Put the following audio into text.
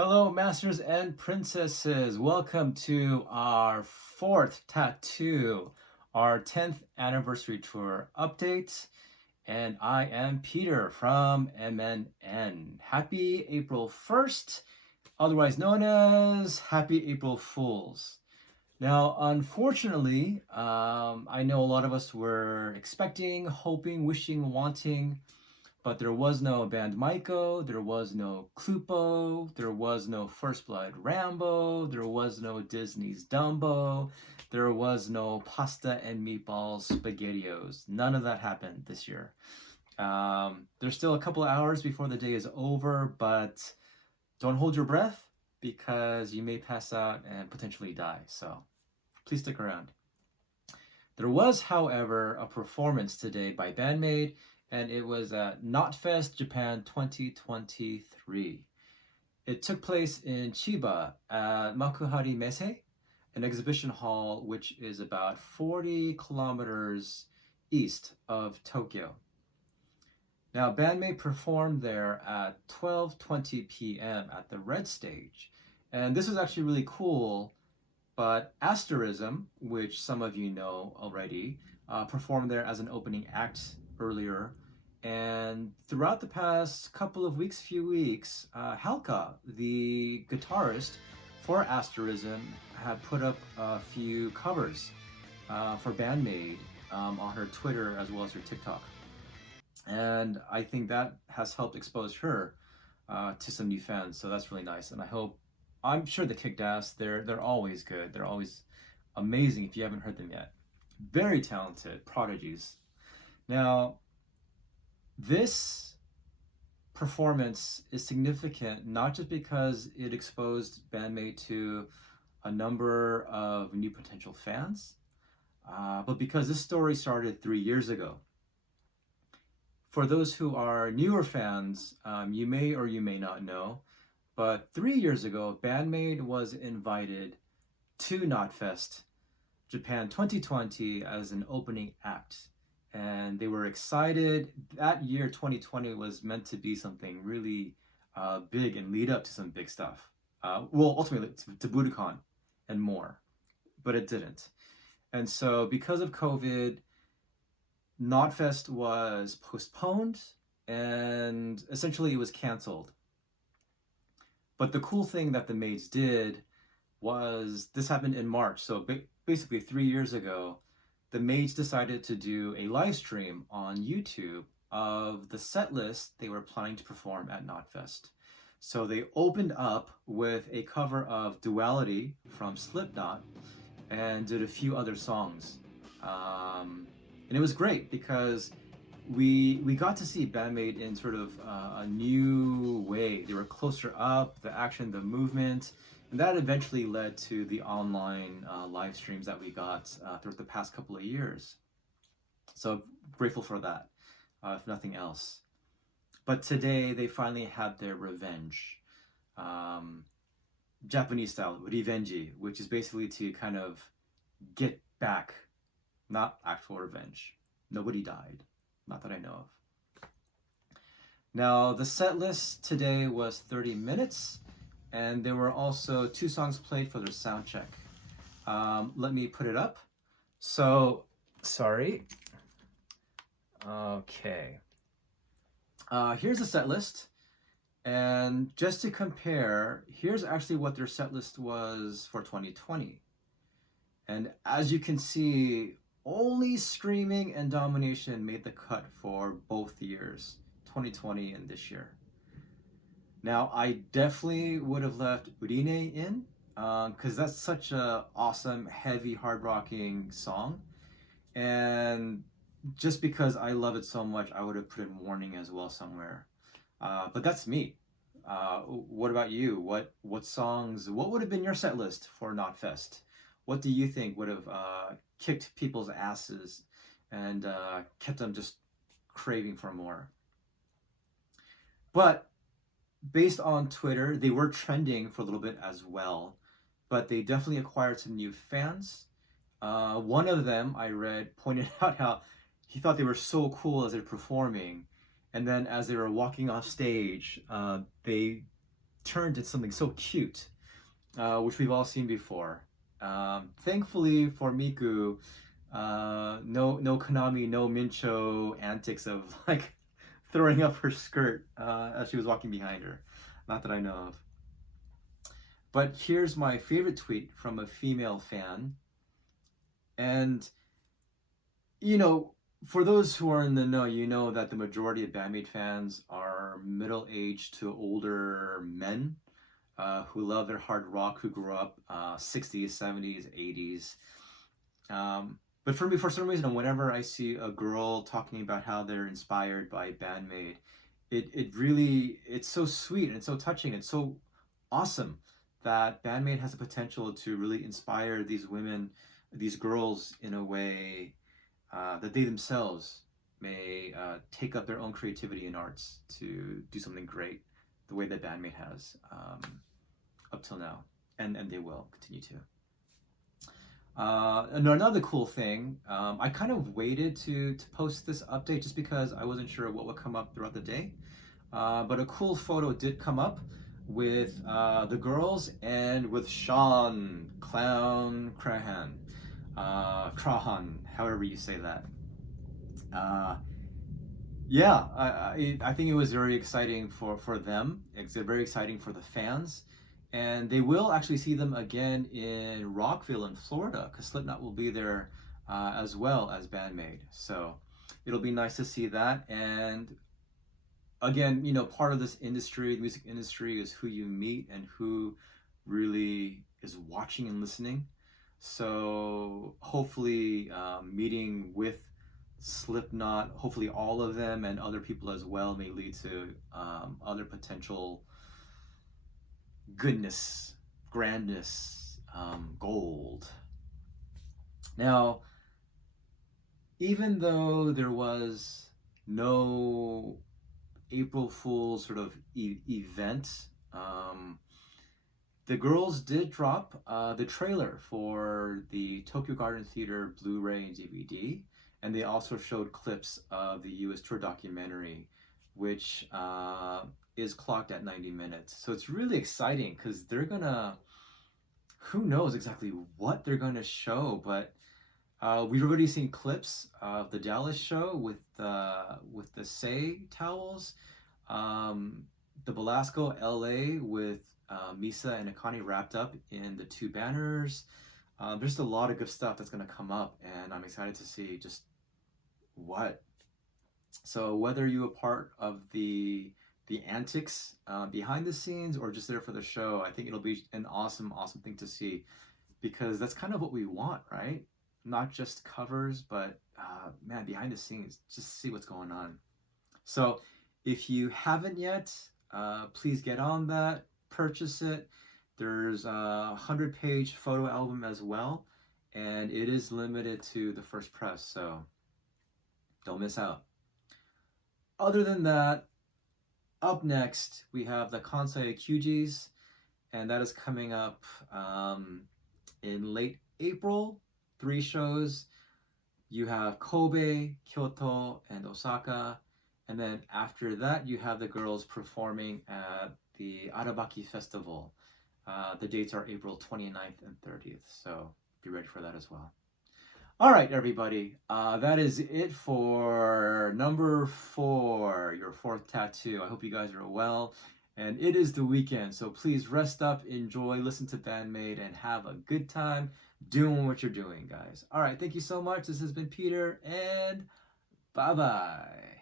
Hello, masters and princesses. Welcome to our fourth tattoo, our 10th anniversary tour update. And I am Peter from MNN. Happy April 1st, otherwise known as Happy April Fools. Now, unfortunately, I know a lot of us were expecting, hoping, wishing, wanting, but there was no Band-Maid, there was no Clupo, there was no First Blood Rambo, there was no Disney's Dumbo, there was no pasta and meatballs spaghettios. None of that happened this year. There's still a couple of hours before the day is over, but don't hold your breath because you may pass out and potentially die. So please stick around. There was, however, a performance today by Band-Maid, and it was at KNOTFEST Japan 2023. It took place in Chiba at Makuhari Mese, an exhibition hall which is about 40 kilometers east of Tokyo. Now, Band-Maid performed there at 12:20 p.m. at the Red Stage, and this was actually really cool, but Asterism, which some of you know already, performed there as an opening act earlier. And throughout the past few weeks, Halka, the guitarist for Asterism, had put up a few covers for Band-Maid on her Twitter as well as her TikTok. And I think that has helped expose her to some new fans, so that's really nice. And I'm sure they kicked ass. They're always good. They're always amazing if you haven't heard them yet. Very talented prodigies. Now, this performance is significant not just because it exposed Band-Maid to a number of new potential fans, but because this story started 3 years ago. For those who are newer fans, you may or you may not know, but 3 years ago, Band-Maid was invited to KNOTFEST Japan 2020 as an opening act. And they were excited. That year, 2020, was meant to be something really big and lead up to some big stuff. Ultimately to Budokan and more, but it didn't. And so because of COVID, KNOTFEST was postponed and essentially it was canceled. But the cool thing that the Maids did was, this happened in March, so basically 3 years ago, the Maids decided to do a live stream on YouTube of the set list they were planning to perform at KNOTFEST. So they opened up with a cover of Duality from Slipknot and did a few other songs. And it was great because we got to see Band-Maid in sort of a new way. They were closer up, the action, the movement, and that eventually led to the online live streams that we got throughout the past couple of years. So grateful for that, if nothing else. But today they finally had their revenge. Japanese style, revenge, which is basically to kind of get back, not actual revenge. Nobody died, not that I know of. Now, the set list today was 30 minutes. And there were also 2 songs played for their sound check. Let me put it up. So, sorry. Okay. Here's the set list. And just to compare, here's actually what their set list was for 2020. And as you can see, only Screaming and Domination made the cut for both years, 2020 and this year. Now, I definitely would have left Urine in, because that's such a awesome, heavy, hard-rocking song. And just because I love it so much, I would have put in Warning as well somewhere. But that's me. What about you? What would have been your set list for KNOTFEST? What do you think would have kicked people's asses and kept them just craving for more? But based on Twitter, they were trending for a little bit as well, but they definitely acquired some new fans. One of them, I read, pointed out how he thought they were so cool as they're performing, and then as they were walking off stage, they turned into something so cute, which we've all seen before. Thankfully for Miku, no Konami, no Mincho antics of like throwing up her skirt as she was walking behind her. Not that I know of. But here's my favorite tweet from a female fan. And, you know, for those who are in the know, you know that the majority of Band-Maid fans are middle-aged to older men who love their hard rock, who grew up 60s, 70s, 80s. But for me, for some reason, whenever I see a girl talking about how they're inspired by Band-Maid, it's so sweet and it's so touching and so awesome that Band-Maid has the potential to really inspire these women, these girls in a way that they themselves may take up their own creativity and arts to do something great the way that Band-Maid has up till now, and they will continue to. And another cool thing, I kind of waited to post this update just because I wasn't sure what would come up throughout the day, but a cool photo did come up with the girls and with Sean Clown Crahan, however you say that. Yeah, I think it was very exciting for them. It's very exciting for the fans. And they will actually see them again in Rockville in Florida, because Slipknot will be there as well as Band-Maid. So it'll be nice to see that. And again, you know, part of this industry, the music industry, is who you meet and who really is watching and listening. So hopefully meeting with Slipknot, hopefully all of them and other people as well, may lead to other potential goodness, grandness, gold. Now, even though there was no April Fool's sort of event, the girls did drop the trailer for the Tokyo Garden Theater Blu-ray and DVD, and they also showed clips of the US tour documentary, which is clocked at 90 minutes. So it's really exciting because they're gonna, who knows exactly what they're gonna show, but we've already seen clips of the Dallas show with the Say towels, the Belasco LA with Misa and Akane wrapped up in the two banners. There's a lot of good stuff that's gonna come up, and I'm excited to see just what. So whether you're a part of the antics behind the scenes or just there for the show, I think it'll be an awesome thing to see, because that's kind of what we want, right? Not just covers, but man, behind the scenes, just see what's going on. So if you haven't yet, please get on that, purchase it. There's a 100-page photo album as well, and it is limited to the first press, so don't miss out. Other than that, up next, we have the Kansai Kyujis, and that is coming up in late April. 3 shows. You have Kobe, Kyoto, and Osaka. And then after that, you have the girls performing at the Arabaki Festival. The dates are April 29th and 30th, so be ready for that as well. All right, everybody, that is it for number 4, your 4th tattoo. I hope you guys are well, and it is the weekend, so please rest up, enjoy, listen to Band-Maid, and have a good time doing what you're doing, guys. All right, thank you so much. This has been Peter, and bye-bye.